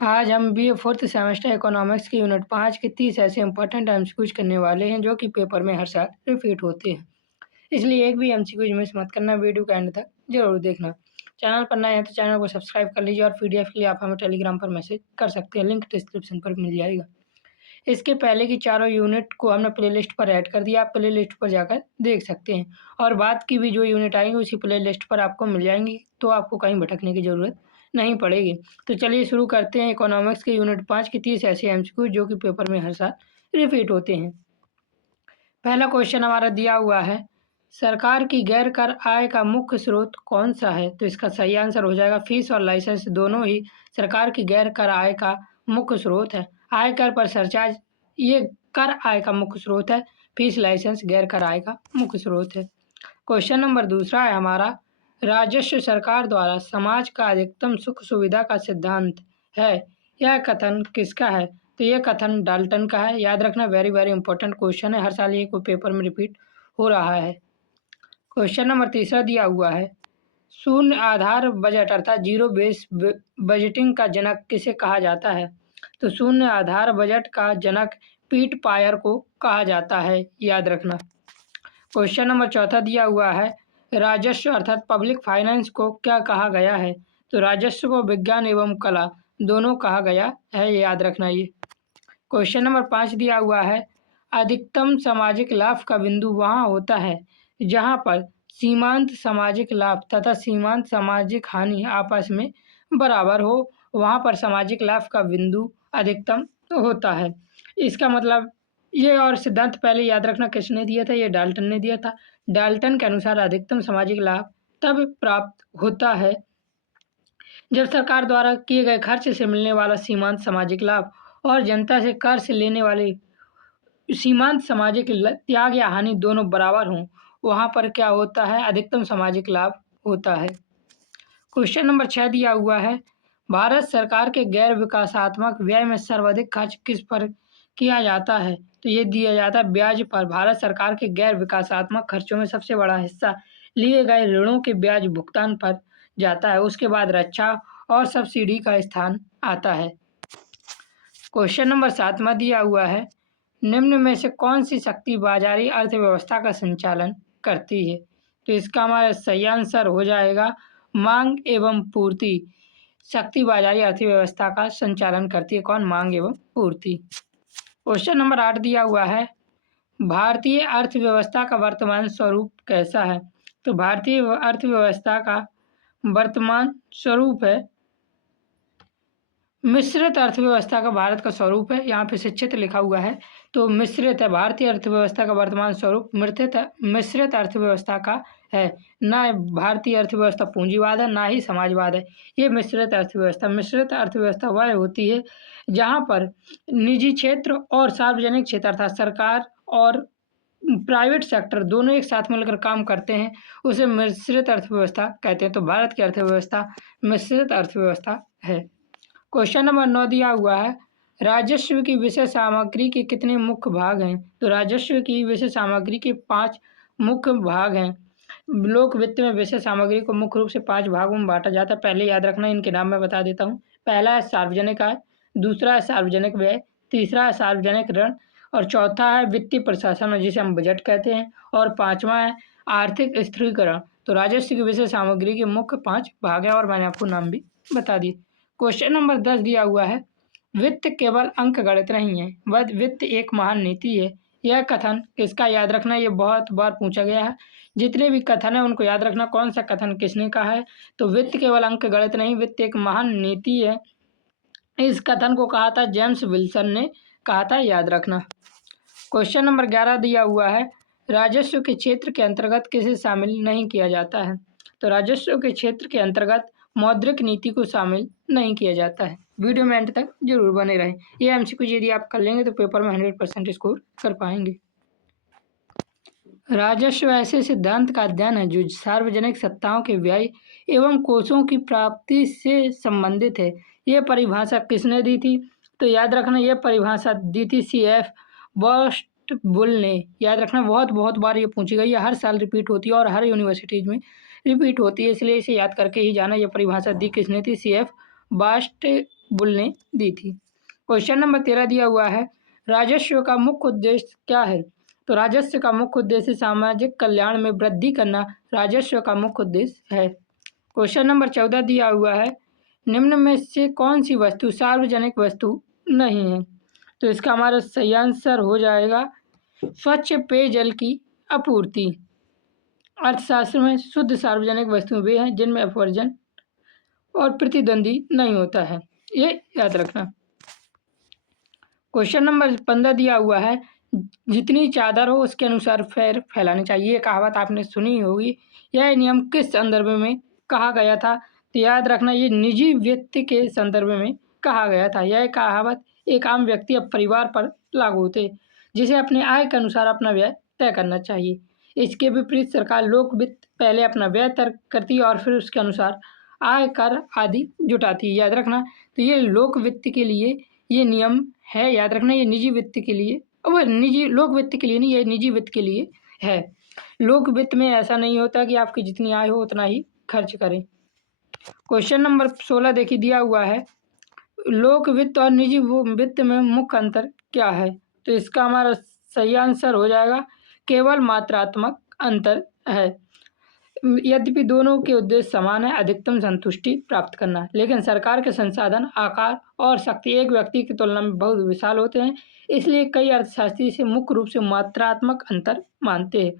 आज हम BA fourth semester economics की यूनिट 5 के 30 ऐसे इंपॉर्टेंट एमसीक्यूज करने वाले हैं जो कि पेपर में हर साल रिपीट होते हैं। इसलिए एक भी एमसीक्यूज मिस मत करना, वीडियो के एंड तक जरूर देखना। चैनल पर नए हैं तो चैनल को सब्सक्राइब कर लीजिए और पीडीएफ के लिए आप हमें टेलीग्राम पर मैसेज कर सकते हैं, लिंक डिस्क्रिप्शन पर मिल जाएगा। इसके पहले की चारों यूनिट को हमने प्लेलिस्ट पर ऐड कर दिया, आप प्लेलिस्ट पर जाकर देख सकते हैं और बाद की भी जो यूनिट आएंगी उसी प्लेलिस्ट पर आपको मिल जाएंगी, तो आपको कहीं भटकने की ज़रूरत नहीं पड़ेगी। तो चलिए शुरू करते हैं इकोनॉमिक्स के यूनिट 5 की 30 ऐसे एमसीक्यू जो कि पेपर में हर साल रिपीट होते हैं। पहला क्वेश्चन हमारा दिया हुआ है, सरकार की गैर कर आय का मुख्य स्रोत कौन सा है? तो इसका सही आंसर हो जाएगा फीस और लाइसेंस दोनों ही सरकार की गैर कर आय का मुख्य स्रोत है। आयकर पर सरचार्ज ये कर आय का मुख्य स्रोत है, फीस लाइसेंस गैर कर आय का मुख्य स्रोत है। क्वेश्चन नंबर दूसरा है हमारा, राजस्व सरकार द्वारा समाज का अधिकतम सुख सुविधा का सिद्धांत है, यह कथन किसका है? तो यह कथन डाल्टन का है। याद रखना, वेरी वेरी इंपॉर्टेंट क्वेश्चन है, हर साल ये कोई पेपर में रिपीट हो रहा है। क्वेश्चन नंबर तीसरा दिया हुआ है, शून्य आधार बजट अर्थात जीरो बेस बजटिंग का जनक किसे कहा जाता है? तो शून्य आधार बजट का जनक पीट पायर को कहा जाता है, याद रखना। क्वेश्चन नंबर चौथा दिया हुआ है, राजस्व अर्थात पब्लिक फाइनेंस को क्या कहा गया है? तो राजस्व को विज्ञान एवं कला दोनों कहा गया है, याद रखना ये। क्वेश्चन नंबर 5 दिया हुआ है, अधिकतम सामाजिक लाभ का बिंदु वहाँ होता है जहाँ पर सीमांत सामाजिक लाभ तथा सीमांत सामाजिक हानि आपस में बराबर हो, वहाँ पर सामाजिक लाभ का बिंदु अधिकतम होता है। इसका मतलब ये और सिद्धांत पहले याद रखना किसने दिया था? ये डाल्टन ने दिया था। डाल्टन के अनुसार अधिकतम सामाजिक लाभ तब प्राप्त होता है जब सरकार द्वारा किए गए खर्च से मिलने वाला सीमांत सामाजिक लाभ और जनता से कर से लेने वाले सीमांत सामाजिक त्याग या हानि दोनों बराबर हों, वहाँ पर क्या होता है? अधिकतम सामाजिक लाभ होता है। क्वेश्चन नंबर 6 दिया हुआ है, भारत सरकार के गैर विकासात्मक व्यय में सर्वाधिक खर्च किस पर किया जाता है? तो ये दिया जाता है ब्याज पर। भारत सरकार के गैर विकासात्मक खर्चों में सबसे बड़ा हिस्सा लिए गए ऋणों के ब्याज भुगतान पर जाता है, उसके बाद रक्षा और सब्सिडी का स्थान आता है। क्वेश्चन नंबर 7वां दिया हुआ है, निम्न में से कौन सी शक्ति बाजारी अर्थव्यवस्था का संचालन करती है? तो इसका हमारा सही आंसर हो जाएगा मांग एवं पूर्ति। शक्ति बाजारी अर्थव्यवस्था का संचालन करती है कौन? मांग एवं पूर्ति। क्वेश्चन नंबर 8 दिया हुआ है, भारतीय अर्थव्यवस्था का वर्तमान स्वरूप कैसा है? तो भारतीय अर्थव्यवस्था का वर्तमान स्वरूप है मिश्रित अर्थव्यवस्था का भारत का स्वरूप है। यहाँ पे शिक्षित लिखा हुआ है तो मिश्रित है। भारतीय अर्थव्यवस्था का वर्तमान स्वरूप मिश्रित अर्थव्यवस्था का है। ना भारतीय अर्थव्यवस्था पूंजीवाद है ना ही समाजवाद है, ये मिश्रित अर्थव्यवस्था वह होती है जहाँ पर निजी क्षेत्र और सार्वजनिक क्षेत्र अर्थात सरकार और प्राइवेट सेक्टर दोनों एक साथ मिलकर काम करते हैं, उसे मिश्रित अर्थव्यवस्था कहते हैं। तो भारत की अर्थव्यवस्था मिश्रित अर्थव्यवस्था है। क्वेश्चन नंबर 9 दिया हुआ है, राजस्व की विषय सामग्री के कितने मुख्य भाग हैं? तो राजस्व की विषय सामग्री के 5 मुख्य भाग हैं। लोक वित्त में विषय सामग्री को मुख्य रूप से 5 भागों में बांटा जाता है। पहले याद रखना, इनके नाम मैं बता देता हूँ। पहला है सार्वजनिक आय, दूसरा है सार्वजनिक व्यय, तीसरा है सार्वजनिक ऋण और चौथा है वित्तीय प्रशासन जिसे हम बजट कहते हैं और 5वां है आर्थिक स्थिरीकरण। तो राजस्व की विषय सामग्री के मुख्य 5 भाग है और मैंने आपको नाम भी बता दिए। क्वेश्चन नंबर 10 दिया हुआ है, वित्त केवल अंक गणित नहीं है, वित्त एक महान नीति है, यह कथन किसका? याद रखना, ये बहुत बार पूछा गया है। जितने भी कथन है उनको याद रखना कौन सा कथन किसने कहा है। तो वित्त केवल अंक गणित नहीं, वित्त एक महान नीति है, इस कथन को कहा था जेम्स विल्सन ने कहा था, याद रखना। क्वेश्चन नंबर 11 दिया हुआ है, राजस्व के क्षेत्र के अंतर्गत किसे शामिल नहीं किया जाता है? तो राजस्व के क्षेत्र के अंतर्गत मौद्रिक नीति को शामिल नहीं किया जाता है। वीडियो में एंड तक जरूर बने रहें। ये एमसीक्यू यदि आप कर लेंगे तो पेपर में 100% स्कोर कर पाएंगे। राजस्व ऐसे सिद्धांत का अध्ययन है जो सार्वजनिक सत्ताओं के व्यय एवं कोषों की प्राप्ति से संबंधित है। ये परिभाषा किसने दी थी? तो याद रखना, ये परिभाषा दी थी CF बर्नबुल ने। याद रखना, बहुत बार ये पूछी गई है, हर साल रिपीट होती है और हर यूनिवर्सिटीज में रिपीट होती है, इसलिए इसे याद करके ही जाना। ये परिभाषा दी किसने थी? CF बास्टेबुल ने दी थी। क्वेश्चन नंबर 13 दिया हुआ है, राजस्व का मुख्य उद्देश्य क्या है? तो राजस्व का मुख्य उद्देश्य सामाजिक कल्याण में वृद्धि करना राजस्व का मुख्य उद्देश्य है। क्वेश्चन नंबर 14 दिया हुआ है, निम्न में से कौन सी वस्तु सार्वजनिक वस्तु नहीं है? तो इसका हमारा सही आंसर हो जाएगा स्वच्छ पेयजल की आपूर्ति। अर्थशास्त्र में शुद्ध सार्वजनिक वस्तुएं वे हैं जिनमें अपवर्जन और प्रतिद्वंदी नहीं होता है, ये याद रखना। क्वेश्चन नंबर 15 दिया हुआ है, जितनी चादर हो उसके अनुसार पैर फैलाने चाहिए। ये कहावत आपने सुनी होगी। यह नियम किस संदर्भ में कहा गया था? तो याद रखना, ये निजी व्यक्ति के संदर्भ में कहा गया था। यह कहावत एक आम व्यक्ति या परिवार पर लागू होते, जिसे अपने आय के अनुसार अपना व्यय तय करना चाहिए। इसके विपरीत सरकार लोक वित्त पहले अपना व्यय तय करती है और फिर उसके अनुसार आय कर आदि जुटाती है। याद रखना, तो ये लोक वित्त के लिए ये नियम है। याद रखना, ये निजी वित्त के लिए, और निजी लोक वित्त के लिए नहीं, ये निजी वित्त के लिए है। लोक वित्त में ऐसा नहीं होता कि आपकी जितनी आय हो उतना ही खर्च करें। क्वेश्चन नंबर 16 देखिए दिया हुआ है, लोक वित्त और निजी वित्त में मुख्य अंतर क्या है? तो इसका हमारा सही आंसर हो जाएगा केवल मात्रात्मक अंतर है। यद्यपि दोनों के उद्देश्य समान है, अधिकतम संतुष्टि प्राप्त करना, लेकिन सरकार के संसाधन, आकार और शक्ति एक व्यक्ति की तुलना में बहुत विशाल होते हैं। इसलिए कई अर्थशास्त्री इसे मुख्य रूप से मात्रात्मक अंतर मानते हैं।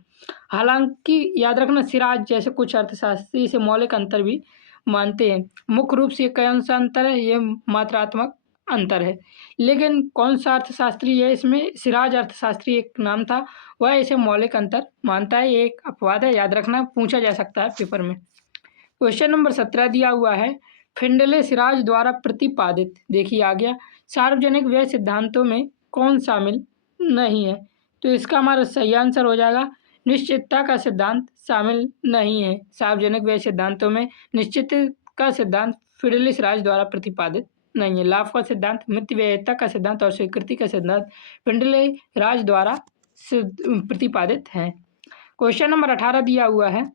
हालांकि याद रखना, सिराज जैसे कुछ अर्थशास्त्री इसे मौलिक अंतर भी मानते हैं। मुख्य रूप से कौन सा अंतर है? ये मात्रात्मक अंतर है। लेकिन कौन सा अर्थशास्त्री है इसमें? सिराज अर्थशास्त्री एक नाम था, वह इसे मौलिक अंतर मानता है। ये एक अपवाद है, याद रखना, पूछा जा सकता है पेपर में। क्वेश्चन नंबर 17 दिया हुआ है, फिंडले सिराज द्वारा प्रतिपादित, देखिए आ गया, सार्वजनिक व्यय सिद्धांतों में कौन शामिल नहीं है? तो इसका हमारा सही आंसर हो जाएगा निश्चितता का सिद्धांत शामिल नहीं है। सार्वजनिक व्यय सिद्धांतों में निश्चित का सिद्धांत फिंडले सिराज द्वारा प्रतिपादित नहीं है। लाभ का सिद्धांत, मितव्ययिता का सिद्धांत और स्वीकृति का सिद्धांत फिंडले राज द्वारा प्रतिपादित है। क्वेश्चन नंबर 18 दिया हुआ है,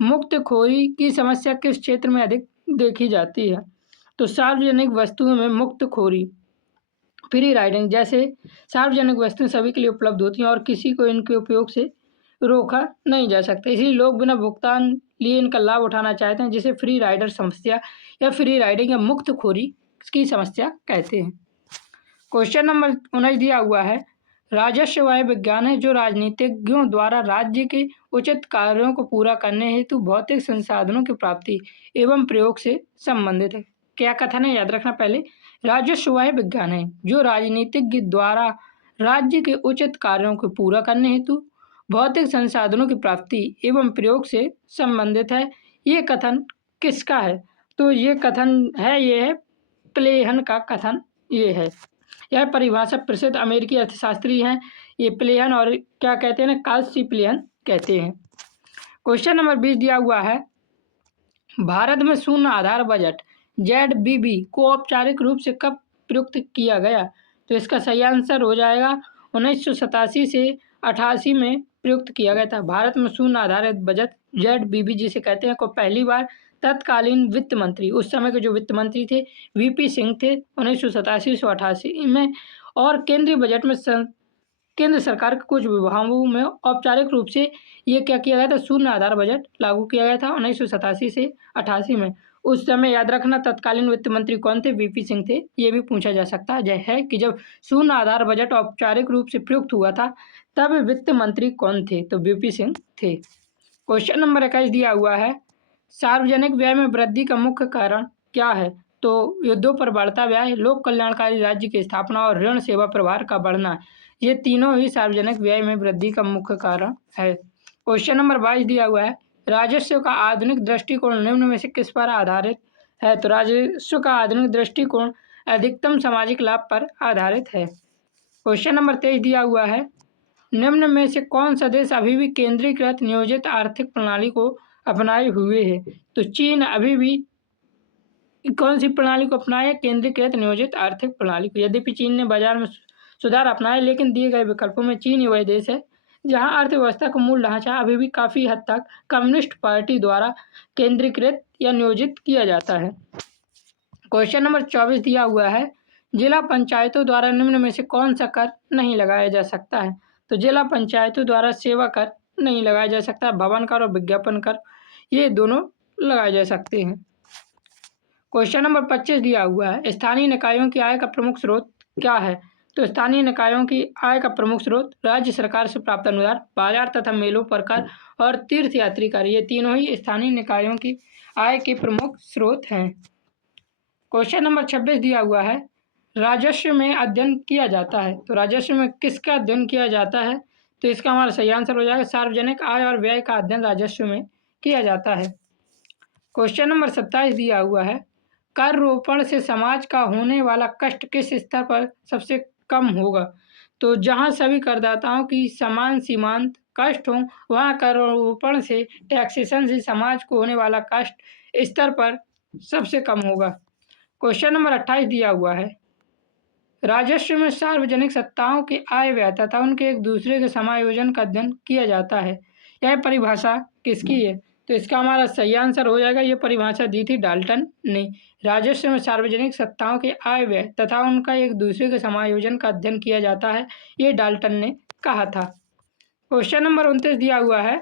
मुक्तखोरी की समस्या किस क्षेत्र में अधिक देखी जाती है? तो सार्वजनिक वस्तुओं में मुक्तखोरी, फ्री राइडिंग जैसे सार्वजनिक वस्तुएं सभी के लिए उपलब्ध होती हैं और किसी को इनके उपयोग से रोका नहीं जा सकता, इसलिए लोग बिना भुगतान लिए इनका लाभ उठाना चाहते हैं, जिसे फ्री राइडर समस्या या फ्री राइडिंग या मुक्तखोरी की समस्या कहते हैं। क्वेश्चन नंबर 19 दिया हुआ है, राजस्व वह विज्ञान है जो राजनीतिज्ञों द्वारा राज्य के उचित कार्यों को पूरा करने हेतु भौतिक संसाधनों की प्राप्ति एवं प्रयोग से संबंधित है। क्या कथन है? याद रखना, पहले राजस्व वह विज्ञान है जो राजनीतिज्ञ द्वारा राज्य के उचित कार्यों को पूरा करने हेतु भौतिक संसाधनों की प्राप्ति एवं प्रयोग से संबंधित है। ये कथन किसका है? तो ये कथन है, ये है प्लेहन का कथन ये है। यह परिभाषा प्रसिद्ध अमेरिकी अर्थशास्त्री हैं, ये प्लेहन, और क्या कहते हैं ना, काल्सी प्लेहन कहते हैं। क्वेश्चन नंबर 20 दिया हुआ है, भारत में शून्य आधार बजट ZBB को औपचारिक रूप से कब प्रयुक्त किया गया? तो इसका सही आंसर हो जाएगा 1987 से 88 में प्रयुक्त किया गया था। भारत में शून्य आधारित बजट ZBB जिसे कहते हैं को पहली बार तत्कालीन वित्त मंत्री, उस समय के जो वित्त मंत्री थे VP सिंह थे, 1987 से 88 में, और केंद्रीय बजट में केंद्र सरकार के कुछ विभागों में औपचारिक रूप से ये क्या किया गया था, शून्य आधार बजट लागू किया गया था 1987 से 88 में। उस समय याद रखना तत्कालीन वित्त मंत्री कौन थे? VP सिंह थे। ये भी पूछा जा सकता है कि जब शून्य आधार बजट औपचारिक रूप से प्रयुक्त हुआ था तब वित्त मंत्री कौन थे? तो VP सिंह थे। क्वेश्चन नंबर 21 दिया हुआ है, सार्वजनिक व्यय में वृद्धि का मुख्य कारण क्या है? तो युद्धों पर बढ़ता व्यय, लोक कल्याणकारी राज्य की स्थापना और ऋण सेवा प्रभार का बढ़ना, ये तीनों ही सार्वजनिक व्यय में वृद्धि का मुख्य कारण है। क्वेश्चन नंबर 22 दिया हुआ है, राजस्व का आधुनिक दृष्टिकोण निम्न में से किस पर आधारित है? तो राजस्व का आधुनिक दृष्टिकोण अधिकतम सामाजिक लाभ पर आधारित है। क्वेश्चन नंबर 23 दिया हुआ है, निम्न में से कौन सा देश अभी भी केंद्रीकृत नियोजित आर्थिक प्रणाली को अपनाए हुए है? तो चीन अभी भी कौन सी प्रणाली को अपनाया? केंद्रीकृत नियोजित आर्थिक प्रणाली को। यद्यपि चीन ने बाजार में सुधार अपनाए, लेकिन दिए गए विकल्पों में चीन ही वह देश है जहां अर्थव्यवस्था का मूल ढांचा अभी भी काफ़ी हद तक कम्युनिस्ट पार्टी द्वारा केंद्रीकृत या नियोजित किया जाता है। क्वेश्चन नंबर 24 दिया हुआ है, जिला पंचायतों द्वारा निम्न में से कौन सा कर नहीं लगाया जा सकता है? तो जिला पंचायतों द्वारा सेवा कर नहीं लगाया जा सकता, भवन कर और विज्ञापन कर ये दोनों लगाए जा सकते हैं। क्वेश्चन नंबर 25 दिया हुआ है, स्थानीय निकायों की आय का प्रमुख स्रोत क्या है? तो स्थानीय निकायों की आय का प्रमुख स्रोत राज्य सरकार से प्राप्त अनुदान, बाजार तथा मेलों पर कर और तीर्थयात्री कर, ये तीनों ही स्थानीय निकायों की आय के प्रमुख स्रोत हैं। क्वेश्चन नंबर 26 दिया हुआ है, राजस्व में अध्ययन किया जाता है। तो राजस्व में किसका अध्ययन किया जाता है? तो इसका हमारा सही आंसर हो जाएगा सार्वजनिक आय और व्यय का अध्ययन राजस्व में किया जाता है। क्वेश्चन नंबर 27 दिया हुआ है, कर रोपण से समाज का होने वाला कष्ट किस स्तर पर सबसे कम होगा? तो जहां सभी करदाताओं की समान सीमांत कष्ट हो, वहां कर रोपण से टैक्सेशन से समाज को होने वाला कष्ट स्तर पर सबसे कम होगा। क्वेश्चन नंबर 28 दिया हुआ है, राजस्व में सार्वजनिक सत्ताओं के आय व्यय तथा उनके एक दूसरे के समायोजन का अध्ययन किया जाता है। यह परिभाषा किसकी है? तो इसका हमारा सही आंसर हो जाएगा, ये परिभाषा दी थी डाल्टन ने। राजस्व में सार्वजनिक सत्ताओं के आय व्यय तथा उनका एक दूसरे के समायोजन का अध्ययन किया जाता है, ये डाल्टन ने कहा था। क्वेश्चन नंबर 29 दिया हुआ है,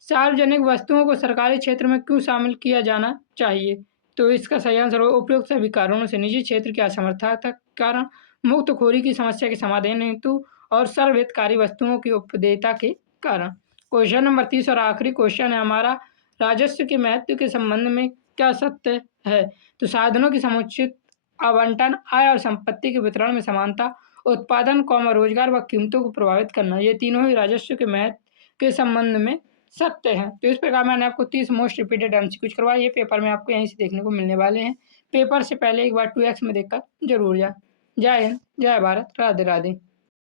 सार्वजनिक वस्तुओं को सरकारी क्षेत्र में क्यों शामिल किया जाना चाहिए? तो इसका सही आंसर हो, उपयुक्त सभी कारणों से, निजी क्षेत्र की असमर्थता के कारण, मुक्तखोरी की समस्या के समाधान हेतु और सर्वहितकारी वस्तुओं की उपदेयता के कारण। क्वेश्चन नंबर 30 और आखिरी क्वेश्चन है हमारा, राजस्व के महत्व के संबंध में क्या सत्य है? तो साधनों की समुचित आवंटन, आय और संपत्ति के वितरण में समानता, उत्पादन रोजगार व कीमतों को प्रभावित करना, ये तीनों ही राजस्व के महत्व के संबंध में सत्य हैं। तो इस प्रकार मैंने आपको 30 मोस्ट रिपीटेड एमसीक्यूज करवाए, ये पेपर में आपको यहीं से देखने को मिलने वाले हैं। पेपर से पहले एक बार 2x में देखकर जरूर जाए। जय हिंद, जय भारत, राधे राधे।